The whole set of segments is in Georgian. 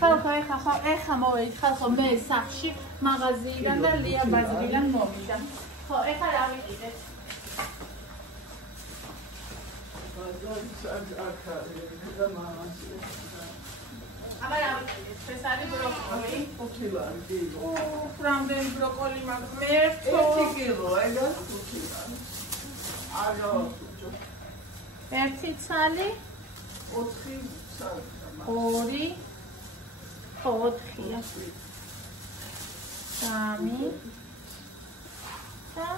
ხალხო ეხა მოვედი ხალხო მე სახში მაღაზიიდან და ლია ბაზრიდან მოვიდა. ხო, ეხა რა ვიყიდეთ? აბა რა ვიყიდეთ? ეს არის ბროკოლი. ოქილარი. რამდენი ბროკოლი მაქვს? მე 1 კილო, ეგა 5 კილო. აგა ერთი ცალი 4 ცალი 2 4-ია 3 და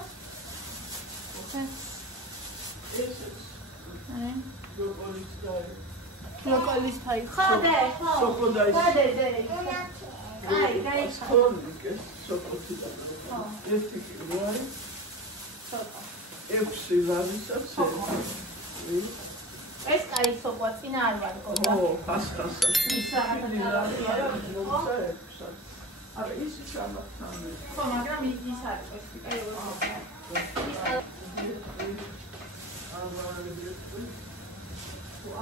ბროკოლის თაი ხოდე ხო ხოდე აი სკოლიკე სოკოთი და ერთი კილო არის 6 ლარისაც ეს კაი სოკვა წინა არ ვარ გქონდა ო ფასტასა ისა არა ის ჩამახთამე ხო მაგრამ ის არის ეს კაი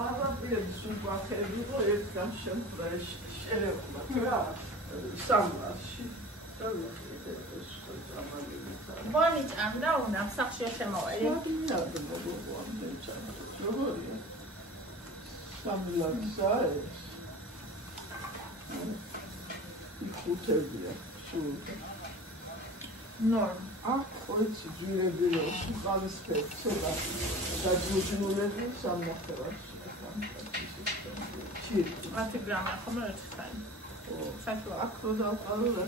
არა პირის უყახები ხო ერთგან შემფრეშ შეიძლება რა სამლაში და ეს ბონი ჭამდა უნდა სახში შემოვედი როგორია სამლაცა ეს იქუთებია სულ ნორმ ოიცი ჯირები რო ყავისფერი ცოტა დაჯუჯულები სამნახევარში 10 გრამა ხომ არის ხანი ო საერთოდ აქ რო დავყარო რა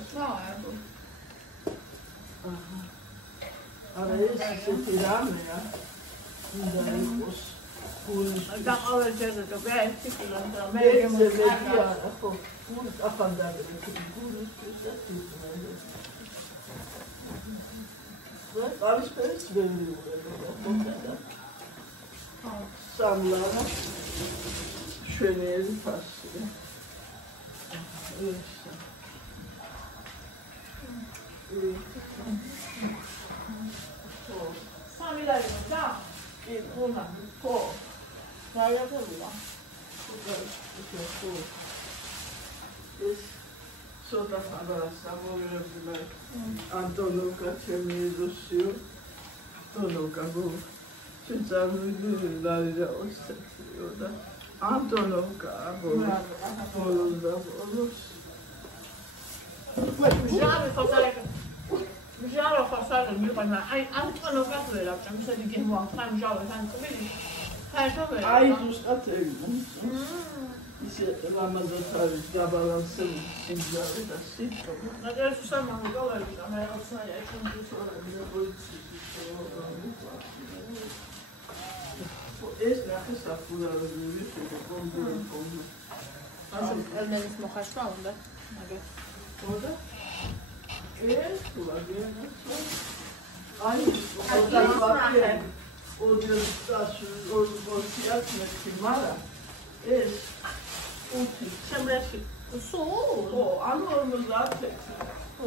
არა ეს ისეთი რამეა უნდა იყოს გაყავერ ჯერზე და 1 კილო და მე მეგია ხო გულის ახანდაგე გულის არის ფერს ვენი უყურებდა სამლარა შვენიერი ფასი სამილარი და კი უნდა ხო დაიწყებია ეს სოდა ხაბარს ამოვირებდა ანტონოვკა ჩემი ეზოსიო ანტონოვკა გო შეძამილი და ოსტიო და ანტონოვკა ბოლონდა ბოლოს ჟარო ხოსალე მიყონა აი ანტონოვკა ვერა ჩემსები გემოახთან ჟარო თან წვილი აი ზუსტად ისე რამაზად არის დაბალანსებული სიმძლავრე და სიტყვა. მაგრამ სამამ გავალი და მე რაღაცაა ეკონდიციონერი ეს ნახე საფუძვლებელი კომბინაცია. ასე ელმენის მოხაშვა უნდა. მაგას. ხოდა? ეს ვაგენა. აი მარა ეს უთი შემრეში სულ ო ანუ 50 ო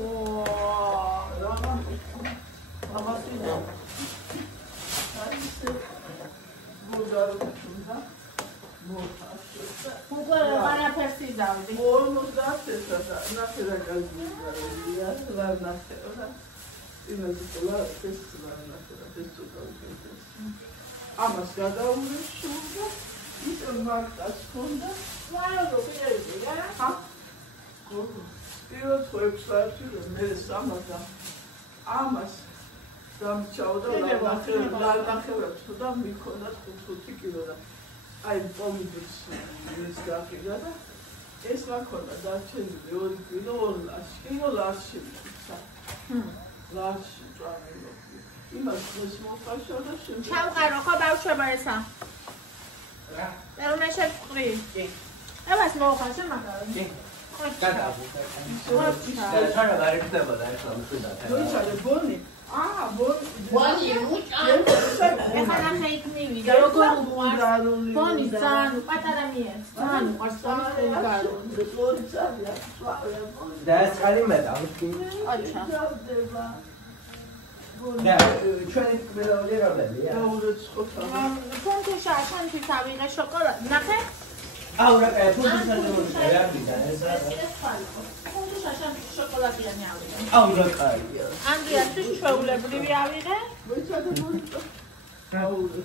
რა აღასინა აი ბუგარო თუნდა ბუგარო არაფერსი დავდი 50 და ნახე რა გაიგია რა ნახე რა იმაზე ყველა ფესტივალ ნახე და ფესტივალ ამას გადაუნეშულდა ის მარტას ხონდა ვარო პირებია ხა პირველ ხუებსაში მე სამადა ამას დამჩაოდა ლალახევრებს და მიქონდა 5 კილო და აი პომიდორს ეს გაკიდა და ეს მაქონდა დარჩენილი 2 კილო 2 ლარში ლარში წავიდა იმას ეს მოხაშო და შემდეგ ჩავყარო ხო ბავშვება ესა რა მე შეწყრი კი ევას მოხაშე მაგარი კი გადავუ და გარეკდება და ეს ამხიდა ნუჩარე ბონი ბონი ეხლა ნახე იქნივი და როგორ უყარს ბონი ძალიან პატარა მიეს ძალიან უყარს ბონი და ეს ხარი მეტა აჩა და ჩვენი კმელაური რაბელია დაურეცხოთ ფონტეშა შანთის ავიღე შოკოლადი ნახე აურა ფუნდუსა შემოგვიდა რა მიდა ეს რა ფუნდუსა შოკოლადიანი ავიღე აურა კაია ანდრიასთვის ჩვეულებრივი ავიღე მოიცადე აურა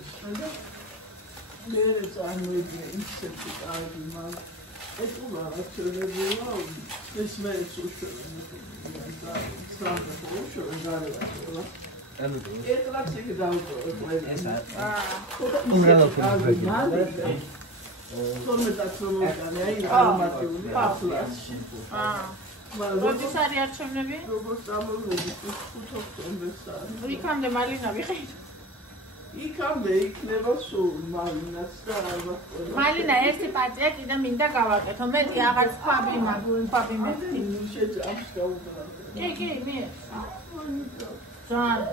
მე წარმოიდგინე ისეთი კარგი მაგ ეს უბრალოდ ჩვეულებრივია ეს მე ეს ლაქსი დაუყო ეს უბრალოდ როდის არის არჩევნები? როგორც ამოვედი 5 ოქტომბერს არის. იქამდე მალინა ვიყიდ. იქამდე იქნება სულ მალინაც და ალბათ ყველა. მალინა ერთი პარტია კიდე მინდა გავაკეთო. მეტი აღარ სხვაბი მაგვი მეტი. შეჭამს გაუბრალო. კი, მე. ზანო,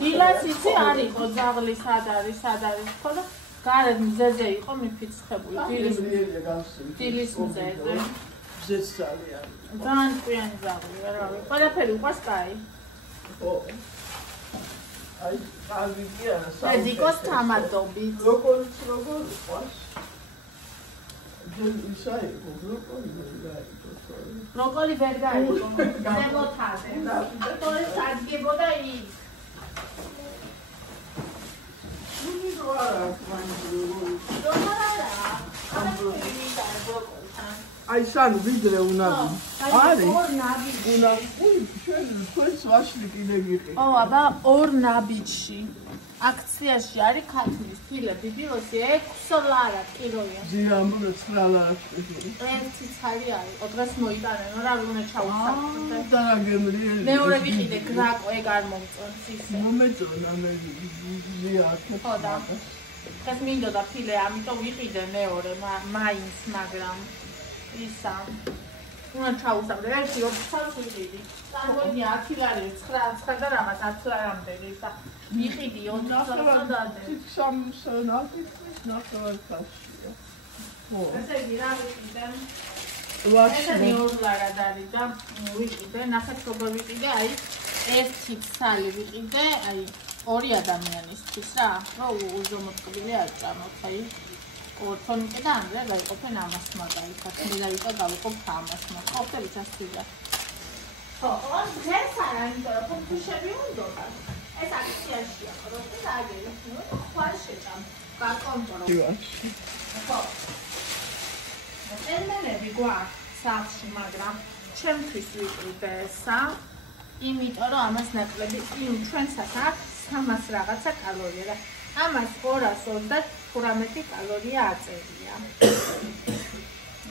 დილას იცი არ იყო ძაღლი სად არის, ხოლო გარეთ მზეზე იყო მიფიცხებული. დილის მზეზე. მზეც ძალიან. ძალიან ყვიანი ძაღლი, ვერავი. ყველაფერი უყვას კაი. ო. აი, კარგი კი არა, მედიკოს თამადობით. როგორ უყვას? ისაი, როკოლი ვერ გაიგო. ზემოთაზე. როკოლი სადგებოდა იქ. აი სან ვიდრე უნაბი არის უნაბი ჩვენ თქვენს ვაშლი კიდე გიყიდეთ ო აბა ორ ნაბიჯში აქციაში არის ქათმის ფილები ბილოსი 6 ლარა კილოია ზიამბრო 9 ლარა ერთი ცალი არის დღეს მოიტანენო რა უნდა ჩაუსახდე და რა გემრიელი მეორე ვიყიდე გრაკო ეგ არ მომწონს ისე მომეწონა მე ზია ხოდა დღეს მინდოდა ფილე ამიტომ ვიყიდე მეორე მაინც მაგრამ ისა უნდა ჩაუსახდე ერთი 2 ცალს ვიყიდი წარმოიდგინე 10 ლარი 9 და რაღაც 10 ლარამდე ისა ვიყიდი 4 ცალს და სამსონაკის ნახევარკაცია ხო ესე იგი რა ვიყიდე ვაშლი 2 ლარა დარი და ვიყიდე ნახეთქობა ვიყიდე აი ერთი ცალი ვიყიდე აი ორი ადამიანისთვის რა რომ უზომოტკბილი არ ჭამოთ აი ორთონიკე და ანდრე გაიყოფენ ამას მაგალითად მე და ვიყო გავიყოფ ამას მაგრამ ყოფილი ჩასწირა ხო დღეს არ ამიტომ ფუშები უნდა ეს აქციაშია როდის აგერი ნუ ხვალ შეჭამ გაკონტროლ ხო ელმენები გვაქვს სახლში მაგრამ ჩემთვის ვიყიდე ესა იმიტომ რომ ამას ნაკლები ჩვენსაც აქვს 300 რაღაცა კალორია და ამას 228 კალორია აწერია.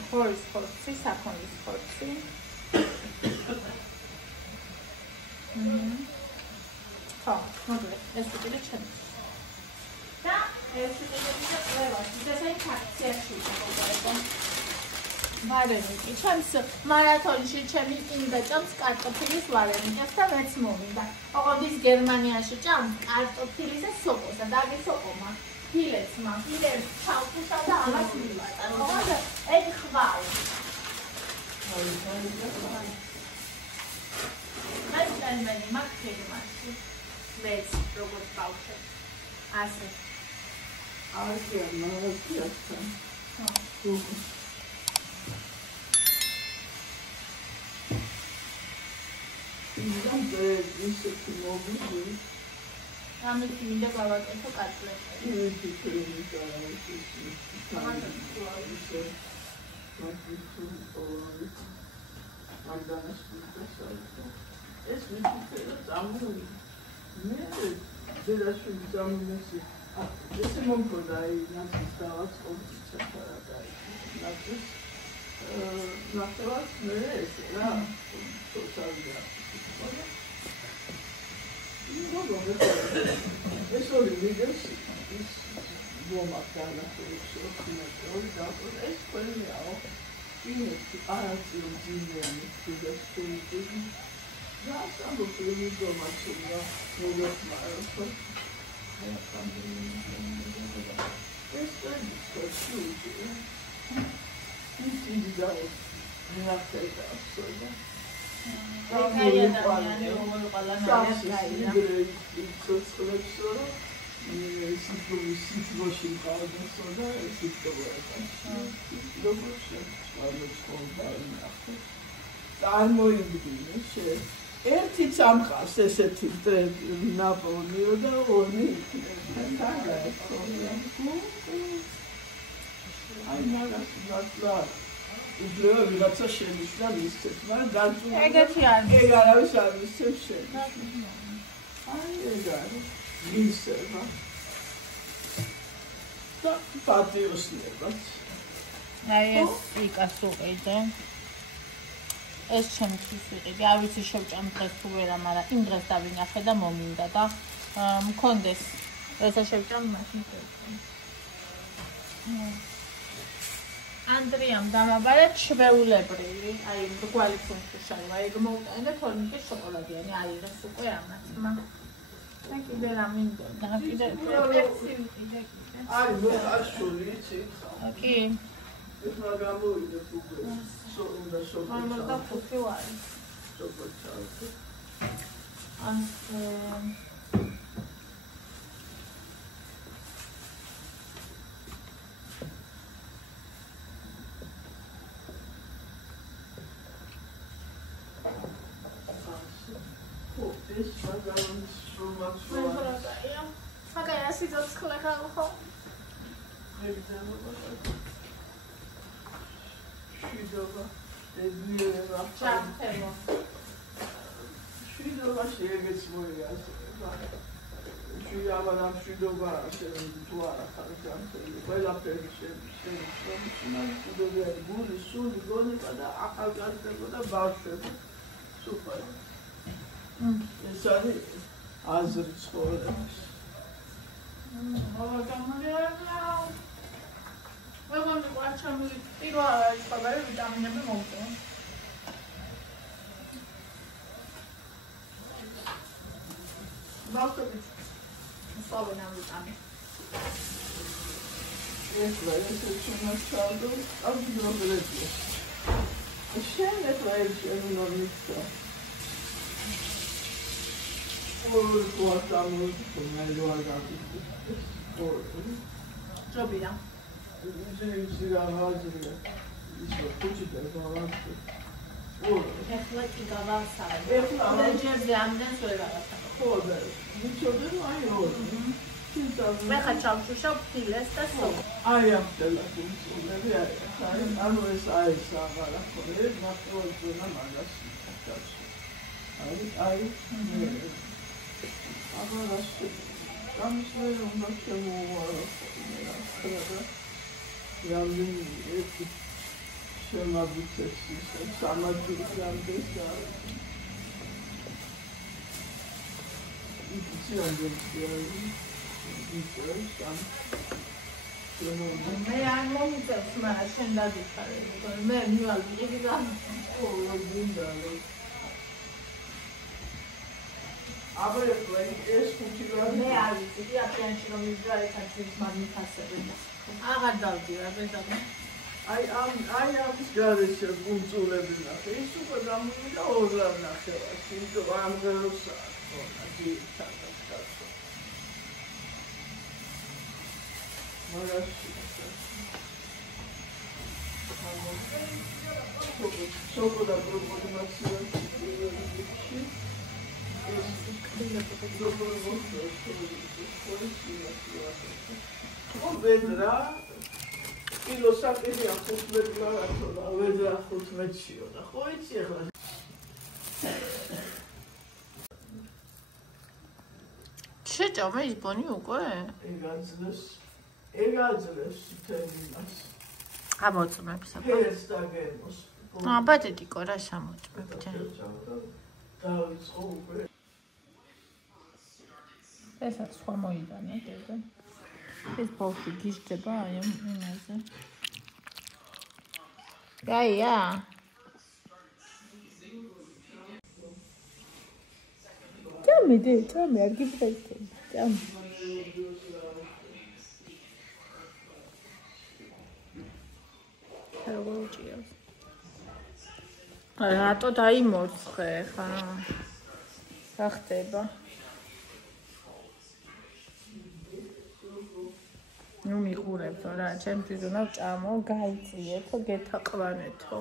ხორის ხორცი, საქონლის ხორცი. ხო, მოკლედ, ეს ვიყიდე ჩემს. და ეს ვიყიდე ყველას, ისე აქციაში იყო. ვარენიკი, ჩემს მარათონში ჩემი წინდა ჭამს კარტოფილის ვარენიკებს და მეც მოვიდა. ოღონდის გერმანიაში ჭამს კარტოფილის და სოკოსა და აგ სოკომა. ფილეს მა, ფილეს ჩავხუსა და ამას მივატა. ოღონდ ეგ ხვალ. მე წელმენი მაგ ფერმაში. მეც როგორც ბავშვი. ასე. ასე მაგალითად. ხო. Iambe iseti mobilu. Amit მინდა გავაკეთო კატლეტები. ეს ვიცი წამული. მე დედაშვილი წამულესი. ეს მომქონდა ნაცის დავაც ყოფიცა ნაცის ნახევარს მე ეს რა სოციალია ეს ორი ვიდეოს ის მომაკანა ხოხი და ეს ყველაო ინეთი არაციო ძინიანი შეგასწრებული და სამბობი დომაშია მოგოხმარო ეს კაცი ის იდაო ნახეთა სწორდა აი ადამიანები როგორ ყალანაა ის სიტყვაში მყავდასო და წარმოიდგინე ერთი წამყავს ესეთი ნაპოლეონი და ორი აი მაგას ნაცლა უბრალოდ ვიღაცა შენიშნა მისცეს, მაგრამ განწული ეგეთი არის. ეგ არავის არ მისცეს შენიშნა. აი ეგ არის მისცება. და პატიოსნებაც. აი ეს იკას უყიდე. ეს ჩემთვის ვიყიდე, არ ვიცი შევჭამ დღეს თუ ვერა, მაგრამ იმ დღეს დავინახე და მომინდა და მქონდეს ესა შევჭამ მაშინ შევჭამ. ანდრიამ დამაბარა ჩვეულებრივი, აი მრგვალი ფუნქცია, აი ეგ მოვუტანე და თორნიკე შოკოლადიანი აიღეს უკვე ამას. და კიდე რა მინდოდა? კიდე აი მოხარშული იცი? კი. ეს რა გამოვიდეს უკვე? უნდა შოკოლადი. ამოდა ფუთი ვარი. შოკოლადი. ეს არის აზრი ცხოვრების. მე ხაჭავშუშა ფილეს და სოკ. აი ამ ტელეფონები არის. ანუ ეს არის აღარა ხოლმე ნახევარზე მაგას ხაჭავს. აი აღარა გამისმენ უნდა შემოვარო ხოლმე. რამდენი ერთი შემაბიცეს ის სამაჯური რამდენს არის. იქ არის მე არ მომიწევს, მაგრამ შენ დაგიხარე, მე მივალ იგი და გინდა აბა ეს ხუთი მე არ ვიცი, აფრიანში რომ მიდრა ეხაც ის მანიფასები. აღარ დავდივარ, ბედავ. აი ამის გარეშე გუნწულები ნახე, ის უკვე გამოვიდა ორად ნახევარს, იმიტომ ამ ღეროსა ხონა ძირითადად. შოკოლადი ვედრა კილოსაკიდია 15 ლარათო ვედრა 15-იო და ხო იცი ახლა შეჭამე ის ბონი უკვე? ეგაძლეს თემას ამოწმებს აბა ეს დაგემოს აბა დედიკო რა სამოწმებთ დავიწყო უკვე ესაც სხვა მოიდანე დედო ეს ბოლში გიჟდება აი ამ იმაზე გაია ჭამე დე ჭამე არ გიფრთხილ ჭამე რატო დაიმორცხე ხა? რა ხდება? ნუ მიყურებთო რა, ჩემთვის უნდა ვჭამო, გაიწიეთო, გეთაყვანეთო.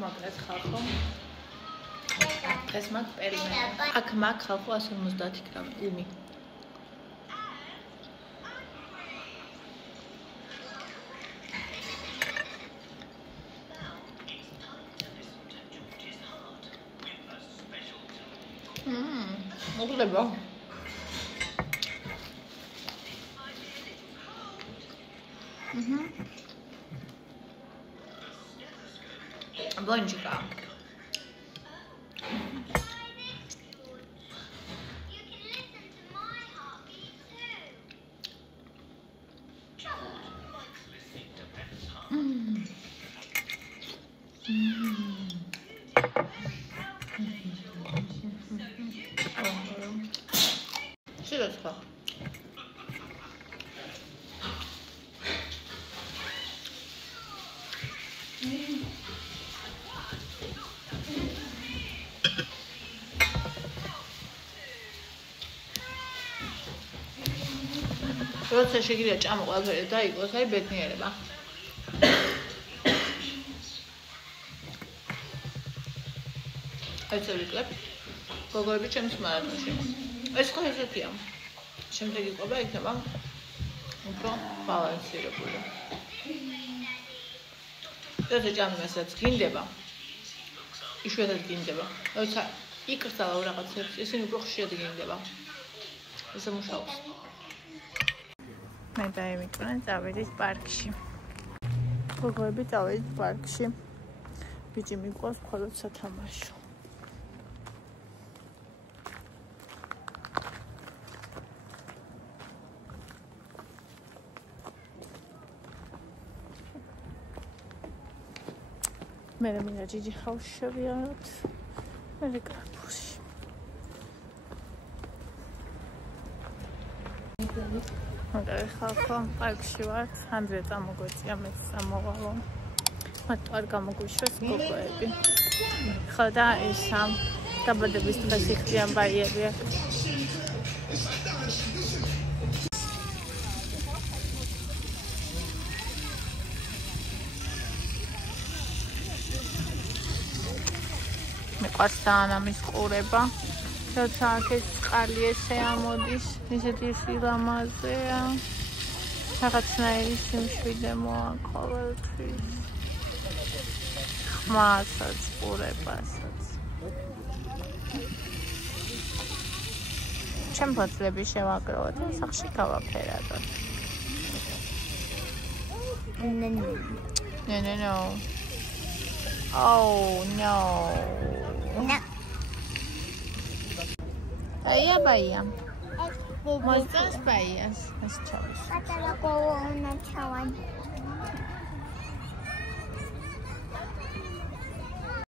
მაგას ხალხო. ეს მაგ პერიმეტრი. აქ მაგ ხალხო 150 გრამი უმი. მოკლება. Bonjica. Seriously. როცა შეგიძლია ჭამო ყველაფერი დაიგოს, აი ბედნიერება. აი წევიკლებ. გოგოები ჩემს მარათონში. ეს ხო ესეთია. შემდეგი ყოფა იქნება უფრო ბალანსირებული. ეს ჭამასაც გინდება. იშვიათად გინდება. როცა იკრძალა რაღაცებს, ისინი უფრო ხშირად გინდება. ესე მუშაობს. მე დაიმიტყვი წავედით პარკში. გოგოები წავედით პარკში. ბიჭი მიყვარს მხოლოდ სათამაშო. მე მინდა ჯიჯი ხავში შევიაროთ. მე კრაფუში. მაგარი ხალხო, პარკში ვართ, ანდრე წამოგვეწია, მეც წამოვალო. მათ არ გამოგვიშვეს გოგოები. ხო და ეს დაბადების დღეს იხდიან ბაიები აქ. მიყვარს ამის ყურება. როცა აქ ეს წყალი ესე ამოდის, ისეთი სილამაზეა. რაღაცნაირი სიმშვიდე მოაყოლთვის. ხმასაც, ყურებასაც. ჩემ ფოთლები შევაგროვოთ და სახში გავაფერადოთ. No. Oh no. No. Baia. Mostras baias. As chaves. Patala ko na chawan.